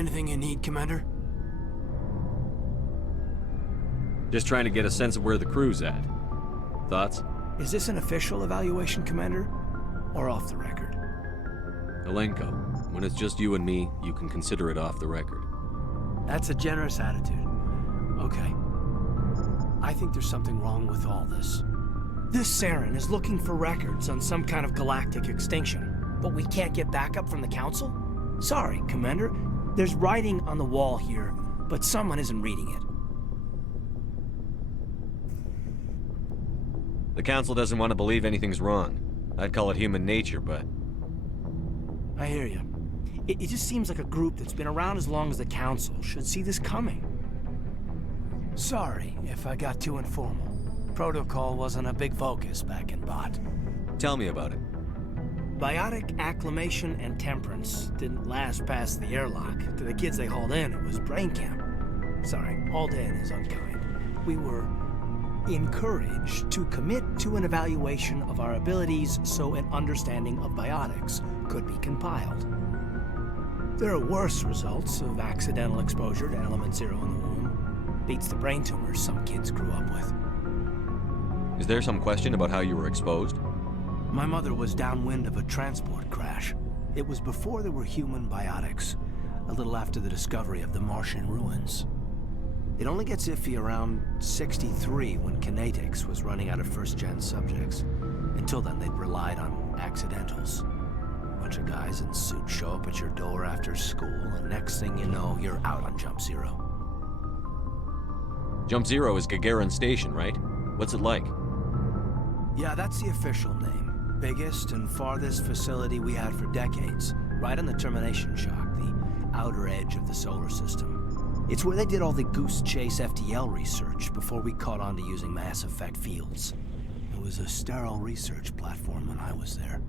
Anything you need, Commander? Just trying to get a sense of where the crew's at. Thoughts? Is this an official evaluation, Commander? Or off the record? Alenko, when it's just you and me, you can consider it off the record. That's a generous attitude. Okay. I think there's something wrong with all this. This Saren is looking for records on some kind of galactic extinction, but we can't get backup from the Council? Sorry, Commander. There's writing on the wall here, but someone isn't reading it. The Council doesn't want to believe anything's wrong. I'd call it human nature, but... I hear you. It just seems like a group that's been around as long as the Council should see this coming. Sorry if I got too informal. Protocol wasn't a big focus back in Bot. Tell me about it. Biotic acclimation and temperance didn't last past the airlock. To the kids they hauled in, it was brain camp. Sorry, hauled in is unkind. We were encouraged to commit to an evaluation of our abilities so an understanding of biotics could be compiled. There are worse results of accidental exposure to element 0 in the womb. Beats the brain tumors some kids grew up with. Is there some question about how you were exposed? My mother was downwind of a transport crash. It was before there were human biotics, a little after the discovery of the Martian ruins. It only gets iffy around 63 when kinetics was running out of first-gen subjects. Until then, they'd relied on accidentals. A bunch of guys in suits show up at your door after school, and next thing you know, you're out on Jump Zero. Jump Zero is Gagarin Station, right? What's it like? Yeah, that's the official name. Biggest and farthest facility we had for decades. Right on the termination shock, the outer edge of the solar system. It's where they did all the Goose Chase FTL research before we caught on to using mass effect fields. It was a sterile research platform when I was there.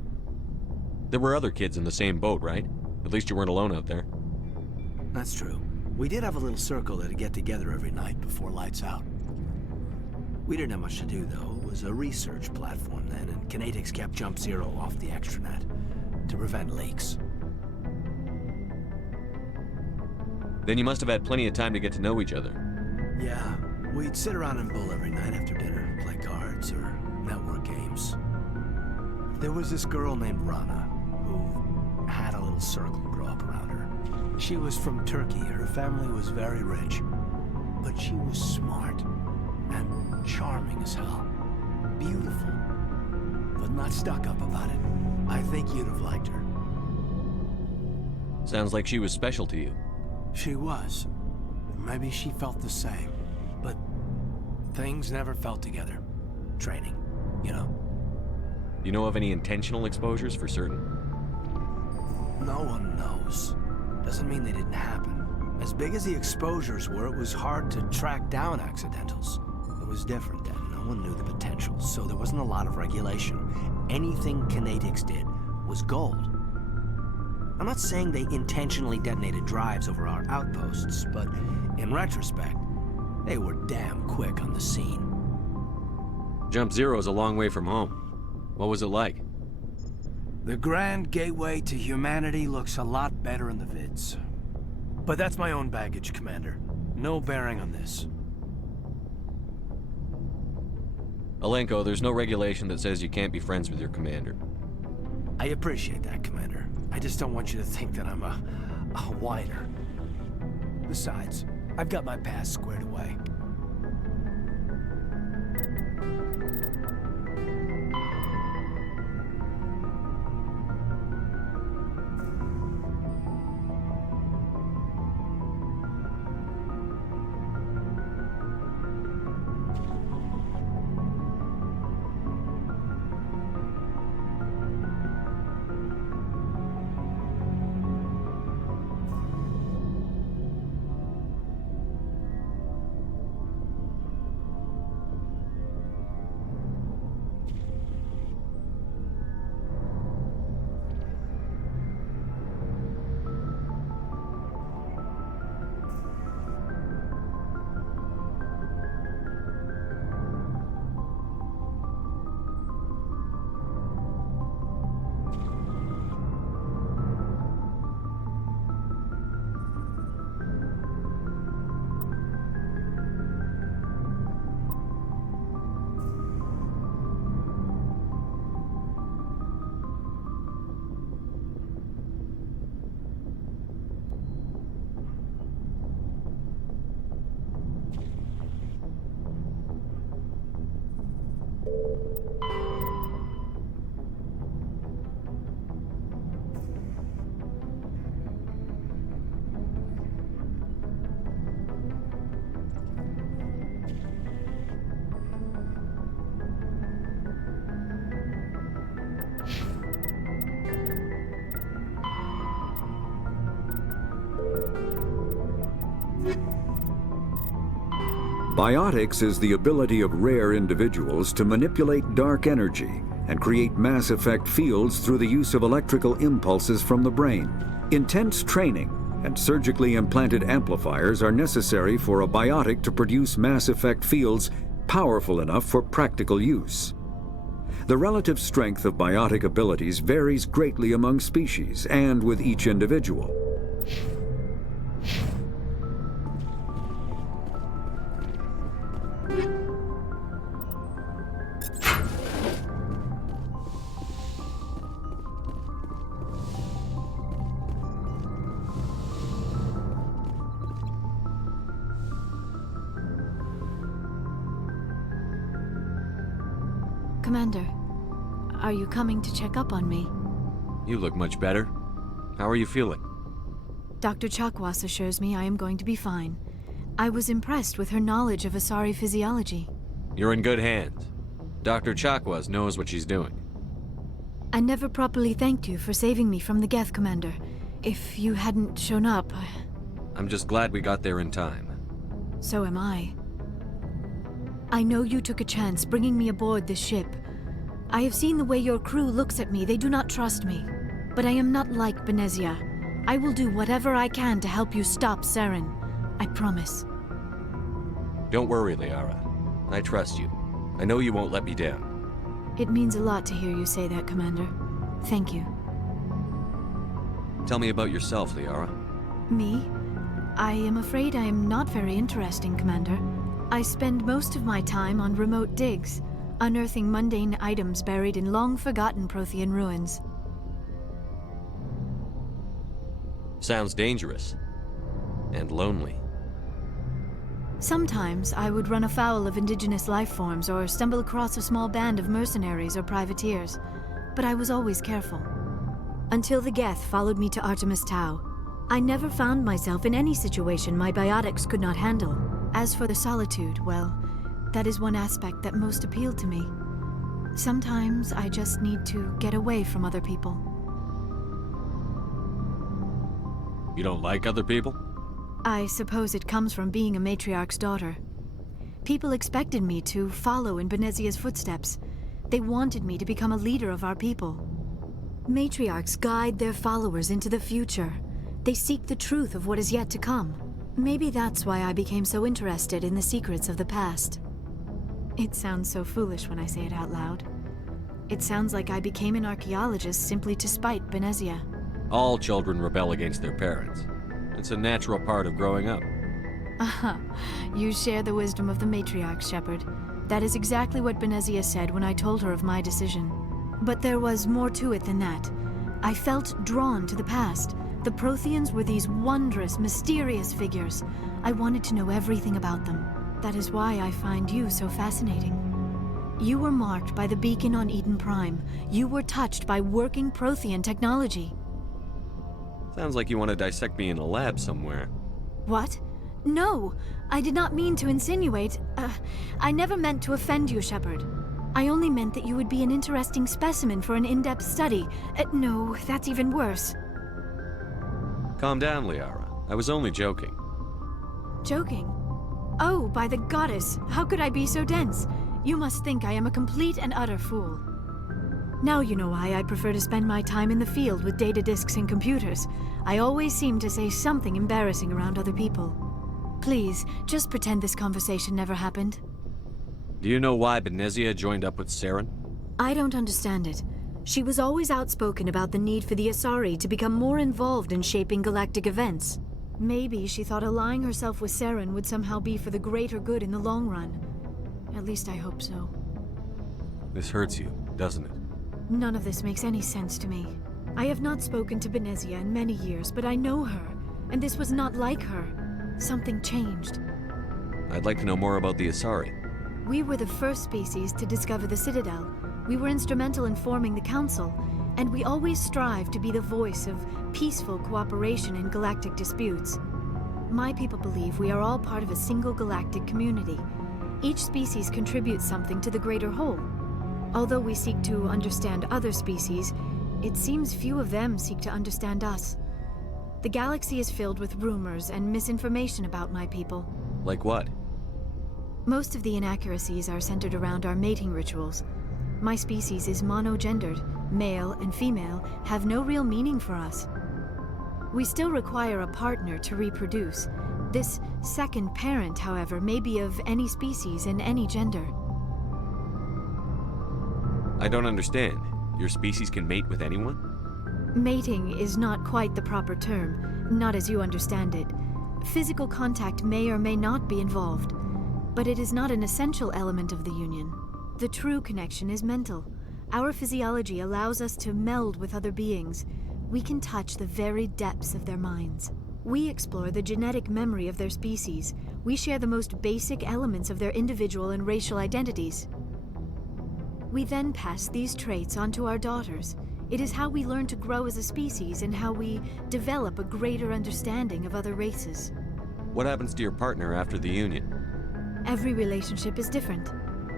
There were other kids in the same boat, right? At least you weren't alone out there. That's true. We did have a little circle that'd get together every night before lights out. We didn't have much to do, though. It was a research platform then, and kinetics kept Jump Zero off the extranet to prevent leaks. Then you must have had plenty of time to get to know each other. Yeah, we'd sit around and bull every night after dinner, play cards or network games. There was this girl named Rana, who had a little circle grow up around her. She was from Turkey. Her family was very rich, but she was smart and charming as hell. Beautiful, but not stuck up about it. I think you'd have liked her. Sounds like she was special to you. She was. Maybe she felt the same. But things never felt together. Training, you know. You know of any intentional exposures for certain? No one knows. Doesn't mean they didn't happen. As big as the exposures were, it was hard to track down accidentals. It was different then. No one knew the potential, so there wasn't a lot of regulation. Anything kinetics did was gold. I'm not saying they intentionally detonated drives over our outposts, but in retrospect, they were damn quick on the scene. Jump Zero is a long way from home. What was it like? The grand gateway to humanity looks a lot better in the vids. But that's my own baggage, Commander. No bearing on this. Alenko, there's no regulation that says you can't be friends with your commander. I appreciate that, Commander. I just don't want you to think that I'm a whiner. Besides, I've got my past squared away. Biotics is the ability of rare individuals to manipulate dark energy and create mass effect fields through the use of electrical impulses from the brain. Intense training and surgically implanted amplifiers are necessary for a biotic to produce mass effect fields powerful enough for practical use. The relative strength of biotic abilities varies greatly among species and with each individual. Commander, are you coming to check up on me? You look much better. How are you feeling? Dr. Chakwas assures me I am going to be fine. I was impressed with her knowledge of Asari physiology. You're in good hands. Dr. Chakwas knows what she's doing. I never properly thanked you for saving me from the Geth, Commander. If you hadn't shown up... I'm just glad we got there in time. So am I. I know you took a chance bringing me aboard this ship. I have seen the way your crew looks at me. They do not trust me. But I am not like Benezia. I will do whatever I can to help you stop Saren. I promise. Don't worry, Liara. I trust you. I know you won't let me down. It means a lot to hear you say that, Commander. Thank you. Tell me about yourself, Liara. Me? I am afraid I am not very interesting, Commander. I spend most of my time on remote digs, unearthing mundane items buried in long-forgotten Prothean ruins. Sounds dangerous. And lonely. Sometimes I would run afoul of indigenous life forms or stumble across a small band of mercenaries or privateers, but I was always careful. Until the Geth followed me to Artemis Tau, I never found myself in any situation my biotics could not handle. As for the solitude, well, that is one aspect that most appealed to me. Sometimes I just need to get away from other people. You don't like other people? I suppose it comes from being a matriarch's daughter. People expected me to follow in Benezia's footsteps. They wanted me to become a leader of our people. Matriarchs guide their followers into the future. They seek the truth of what is yet to come. Maybe that's why I became so interested in the secrets of the past. It sounds so foolish when I say it out loud. It sounds like I became an archaeologist simply to spite Benezia. All children rebel against their parents. It's a natural part of growing up. Aha, you share the wisdom of the matriarch, Shepard. That is exactly what Benezia said when I told her of my decision. But there was more to it than that. I felt drawn to the past. The Protheans were these wondrous, mysterious figures. I wanted to know everything about them. That is why I find you so fascinating. You were marked by the beacon on Eden Prime. You were touched by working Prothean technology. Sounds like you want to dissect me in a lab somewhere. What? No! I did not mean to insinuate. I never meant to offend you, Shepard. I only meant that you would be an interesting specimen for an in-depth study. No, that's even worse. Calm down, Liara. I was only joking. Joking? Oh, by the goddess, how could I be so dense? You must think I am a complete and utter fool. Now you know why I prefer to spend my time in the field with data disks and computers. I always seem to say something embarrassing around other people. Please, just pretend this conversation never happened. Do you know why Benezia joined up with Saren? I don't understand it. She was always outspoken about the need for the Asari to become more involved in shaping galactic events. Maybe she thought allying herself with Saren would somehow be for the greater good in the long run. At least I hope so. This hurts you, doesn't it? None of this makes any sense to me. I have not spoken to Benezia in many years, but I know her, and this was not like her. Something changed. I'd like to know more about the Asari. We were the first species to discover the Citadel. We were instrumental in forming the Council, and we always strive to be the voice of peaceful cooperation in galactic disputes. My people believe we are all part of a single galactic community. Each species contributes something to the greater whole. Although we seek to understand other species, it seems few of them seek to understand us. The galaxy is filled with rumors and misinformation about my people. Like what? Most of the inaccuracies are centered around our mating rituals. My species is monogendered. Male and female have no real meaning for us. We still require a partner to reproduce. This second parent, however, may be of any species and any gender. I don't understand. Your species can mate with anyone? Mating is not quite the proper term, not as you understand it. Physical contact may or may not be involved, but it is not an essential element of the union. The true connection is mental. Our physiology allows us to meld with other beings. We can touch the very depths of their minds. We explore the genetic memory of their species. We share the most basic elements of their individual and racial identities. We then pass these traits on to our daughters. It is how we learn to grow as a species and how we develop a greater understanding of other races. What happens to your partner after the union? Every relationship is different.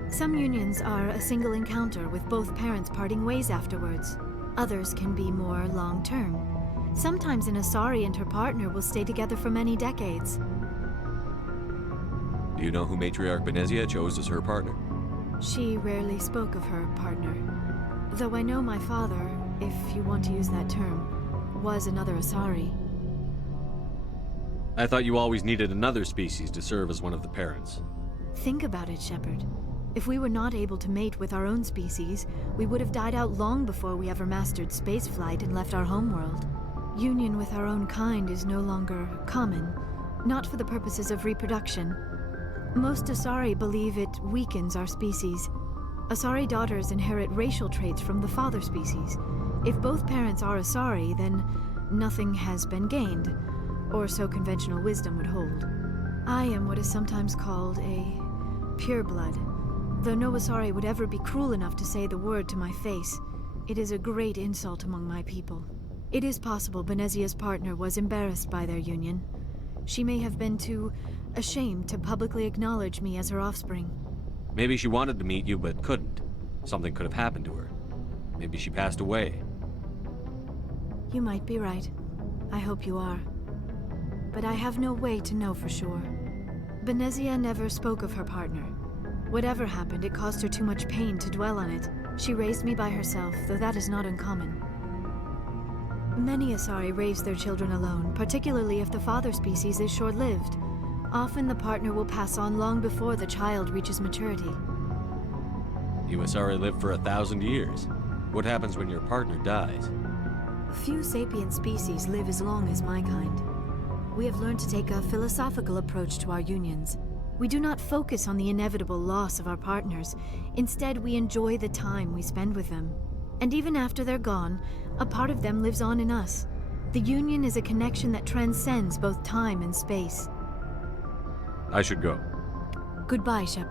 Some unions are a single encounter with both parents parting ways afterwards. Others can be more long-term. Sometimes an Asari and her partner will stay together for many decades. Do you know who Matriarch Benezia chose as her partner? She rarely spoke of her partner. Though I know my father, if you want to use that term, was another Asari. I thought you always needed another species to serve as one of the parents. Think about it, Shepard. If we were not able to mate with our own species, we would have died out long before we ever mastered spaceflight and left our homeworld. Union with our own kind is no longer common, not for the purposes of reproduction. Most Asari believe it weakens our species. Asari daughters inherit racial traits from the father species. If both parents are Asari, then nothing has been gained, or so conventional wisdom would hold. I am what is sometimes called a pureblood. Though no Asari would ever be cruel enough to say the word to my face, it is a great insult among my people. It is possible Benezia's partner was embarrassed by their union. She may have been too ashamed to publicly acknowledge me as her offspring. Maybe she wanted to meet you but couldn't. Something could have happened to her. Maybe she passed away. You might be right. I hope you are. But I have no way to know for sure. Benezia never spoke of her partner. Whatever happened, it caused her too much pain to dwell on it. She raised me by herself, though that is not uncommon. Many Asari raise their children alone, particularly if the father species is short-lived. Often the partner will pass on long before the child reaches maturity. You Asari live for 1,000 years. What happens when your partner dies? Few sapient species live as long as my kind. We have learned to take a philosophical approach to our unions. We do not focus on the inevitable loss of our partners. Instead, we enjoy the time we spend with them. And even after they're gone, a part of them lives on in us. The union is a connection that transcends both time and space. I should go. Goodbye, Shep.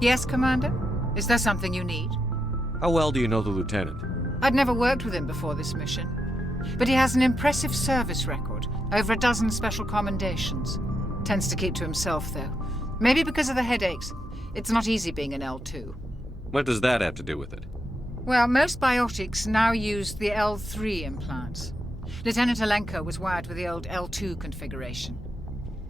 Yes, Commander? Is there something you need? How well do you know the lieutenant? I'd never worked with him before this mission, but he has an impressive service record, over a dozen special commendations. Tends to keep to himself, though. Maybe because of the headaches. It's not easy being an L2. What does that have to do with it? Well, most biotics now use the L3 implants. Lieutenant Alenko was wired with the old L2 configuration.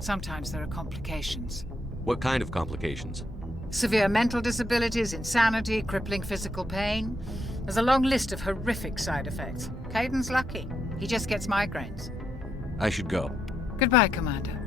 Sometimes there are complications. What kind of complications? Severe mental disabilities, insanity, crippling physical pain. There's a long list of horrific side effects. Kaidan's lucky. He just gets migraines. I should go. Goodbye, Commander.